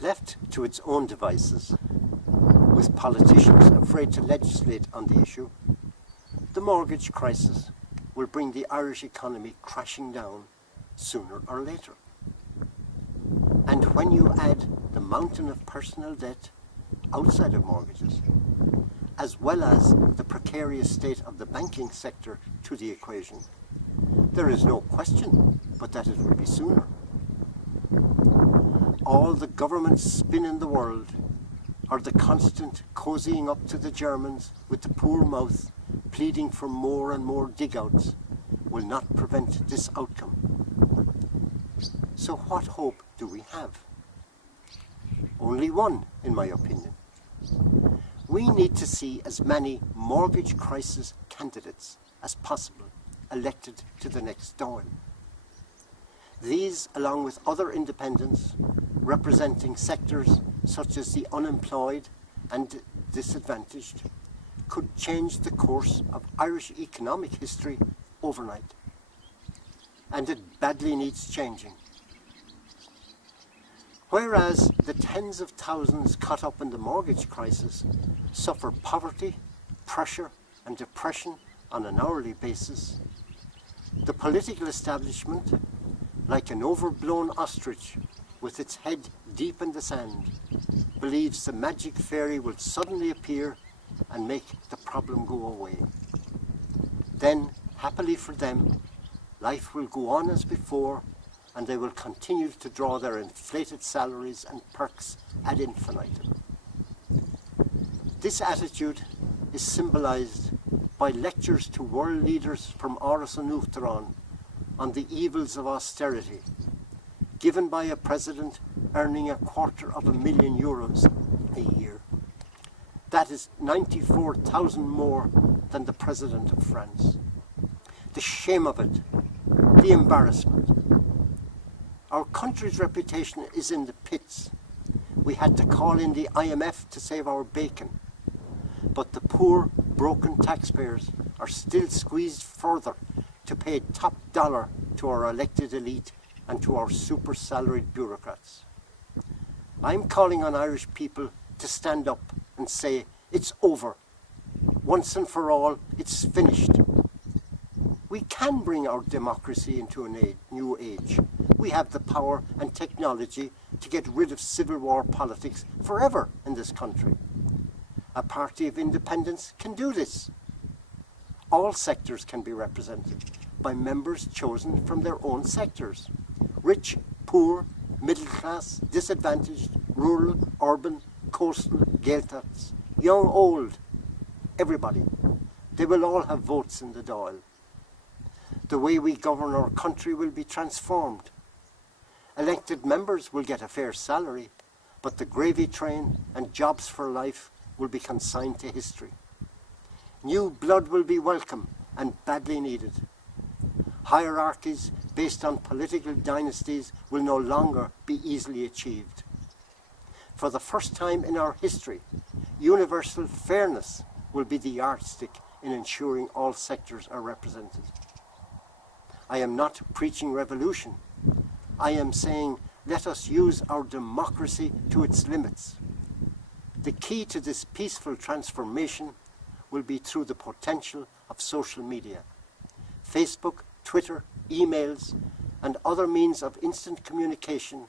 Left to its own devices, with politicians afraid to legislate on the issue, the mortgage crisis will bring the Irish economy crashing down sooner or later. And when you add the mountain of personal debt outside of mortgages, as well as the precarious state of the banking sector to the equation, there is no question but that it will be sooner. All the government spin in the world, or the constant cozying up to the Germans with the poor mouth, pleading for more and more dig-outs, will not prevent this outcome. So what hope do we have? Only one, in my opinion. We need to see as many mortgage crisis candidates as possible elected to the next Dáil. These, along with other independents representing sectors such as the unemployed and disadvantaged, could change the course of Irish economic history overnight. And it badly needs changing. Whereas the tens of thousands caught up in the mortgage crisis suffer poverty, pressure and depression on an hourly basis, the political establishment, like an overblown ostrich with its head deep in the sand, believes the magic fairy will suddenly appear and make the problem go away. Then, happily for them, life will go on as before, and they will continue to draw their inflated salaries and perks ad infinitum. This attitude is symbolised by lectures to world leaders from Áras an Uachtaráin on the evils of austerity, given by a president earning €250,000 a year. That is 94,000 more than the President of France. The shame of it, the embarrassment. Our country's reputation is in the pits. We had to call in the IMF to save our bacon. But the poor, broken taxpayers are still squeezed further to pay top dollar to our elected elite and to our super-salaried bureaucrats. I'm calling on Irish people to stand up and say, it's over. Once and for all, it's finished. We can bring our democracy into a new age. We have the power and technology to get rid of civil war politics forever in this country. A party of independence can do this. All sectors can be represented by members chosen from their own sectors. Rich, poor, middle class, disadvantaged, rural, urban, coastal, Gaeltachts, young, old, everybody. They will all have votes in the Dáil. The way we govern our country will be transformed. Elected members will get a fair salary, but the gravy train and jobs for life will be consigned to history. New blood will be welcome and badly needed. Hierarchies based on political dynasties will no longer be easily achieved. For the first time in our history, universal fairness will be the yardstick in ensuring all sectors are represented. I am not preaching revolution. I am saying let us use our democracy to its limits. The key to this peaceful transformation will be through the potential of social media. Facebook, Twitter, emails, and other means of instant communication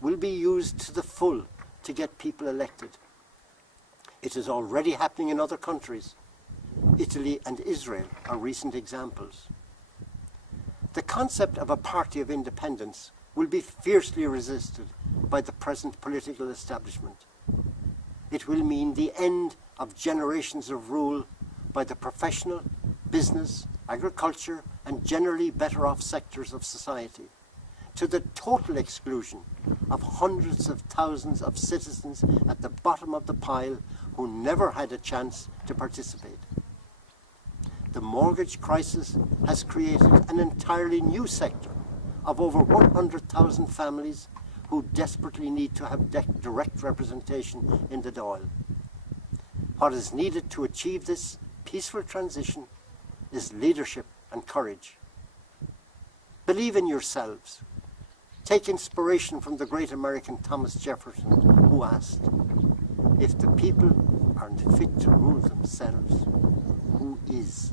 will be used to the full to get people elected. It is already happening in other countries. Italy and Israel are recent examples. The concept of a party of independence will be fiercely resisted by the present political establishment. It will mean the end of generations of rule by the professional, business, agriculture, and generally better off sectors of society, to the total exclusion of hundreds of thousands of citizens at the bottom of the pile who never had a chance to participate. The mortgage crisis has created an entirely new sector of over 100,000 families who desperately need to have direct representation in the Dáil. What is needed to achieve this peaceful transition is leadership and courage. Believe in yourselves. Take inspiration from the great American Thomas Jefferson, who asked, "If the people aren't fit to rule themselves, who is?"